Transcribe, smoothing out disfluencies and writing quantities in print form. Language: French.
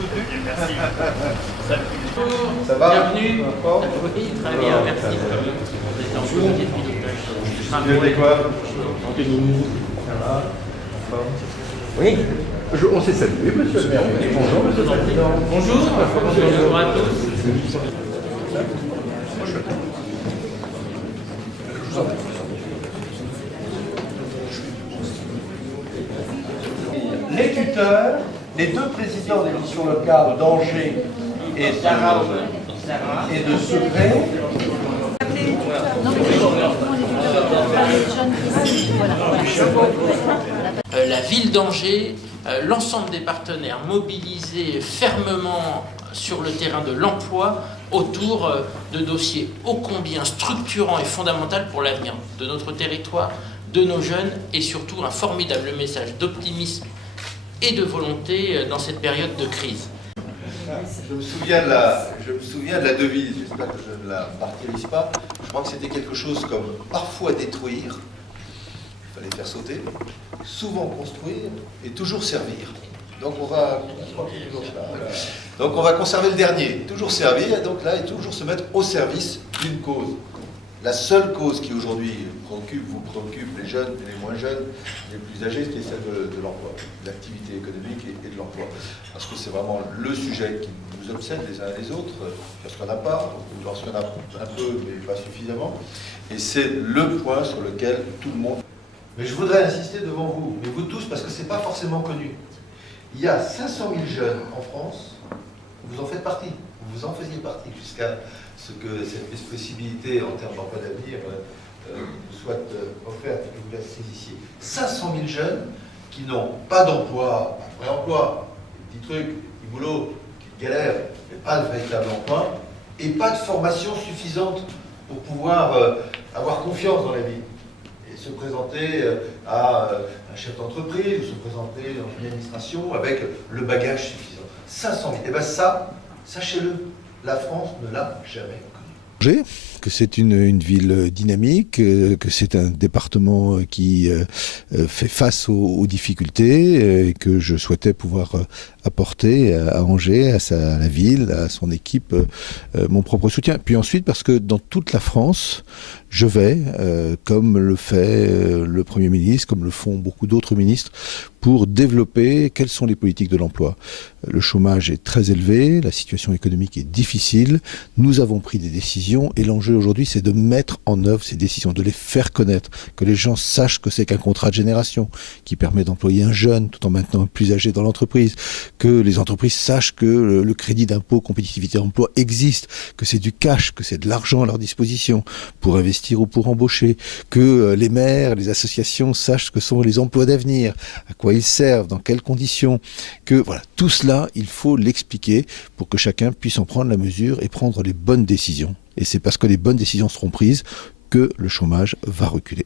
soutenu. Merci. Ça va? Bienvenue. Oui, très bien, merci. Bonjour. Tu fais quoi? Ça va? Oui. On s'est salué, monsieur le maire. Bonjour, monsieur le président. Bonjour à tous. Les tuteurs, les deux présidents des missions locales d'Angers et de Secret. La ville d'Angers, l'ensemble des partenaires mobilisés fermement sur le terrain de l'emploi autour de dossiers ô combien structurants et fondamentaux pour l'avenir de notre territoire, de nos jeunes et surtout un formidable message d'optimisme et de volonté dans cette période de crise. Je me souviens de la devise, j'espère que je ne la martyrise pas. Je crois que c'était quelque chose comme parfois détruire, il fallait faire sauter, souvent construire et toujours servir. Donc on va conserver le dernier, toujours servir, et donc là, et toujours se mettre au service d'une cause. La seule cause qui aujourd'hui vous préoccupe, les jeunes, les moins jeunes, les plus âgés, c'est celle de l'emploi, de l'activité économique et de l'emploi. Parce que c'est vraiment le sujet qui nous obsède les uns et les autres, lorsqu'on n'a pas, ou lorsqu'on a un peu, mais pas suffisamment. Et c'est le point sur lequel tout le monde... Mais je voudrais insister devant vous, mais vous tous, parce que ce n'est pas forcément connu. Il y a 500 000 jeunes en France, vous en faites partie, vous en faisiez partie jusqu'à ce que cette possibilité en termes d'emploi d'avenir soit offerte, que vous la saisissiez. 500 000 jeunes qui n'ont pas d'emploi, pas de vrai emploi, des petits trucs, des petits boulots, qui galèrent, mais pas de véritable emploi, et pas de formation suffisante pour pouvoir avoir confiance dans la vie. Et se présenter à un chef d'entreprise, ou se présenter dans une administration avec le bagage suffisant. 500 000. Et bien ça, sachez-le, la France ne l'a jamais connu. Que c'est une ville dynamique, que c'est un département qui fait face aux difficultés et que je souhaitais pouvoir apporter à Angers, à la ville, à son équipe, mon propre soutien. Puis ensuite, parce que dans toute la France, je vais, comme le fait le Premier ministre, comme le font beaucoup d'autres ministres, pour développer quelles sont les politiques de l'emploi. Le chômage est très élevé, la situation économique est difficile, nous avons pris des décisions et l'enjeu aujourd'hui c'est de mettre en œuvre ces décisions, de les faire connaître, que les gens sachent que c'est qu'un contrat de génération qui permet d'employer un jeune tout en maintenant un plus âgé dans l'entreprise, que les entreprises sachent que le crédit d'impôt compétitivité emploi existe, que c'est du cash, que c'est de l'argent à leur disposition pour investir ou pour embaucher, que les maires, les associations sachent ce que sont les emplois d'avenir, à quoi ils servent, dans quelles conditions, que voilà, tout cela, il faut l'expliquer pour que chacun puisse en prendre la mesure et prendre les bonnes décisions. Et c'est parce que les bonnes décisions seront prises que le chômage va reculer.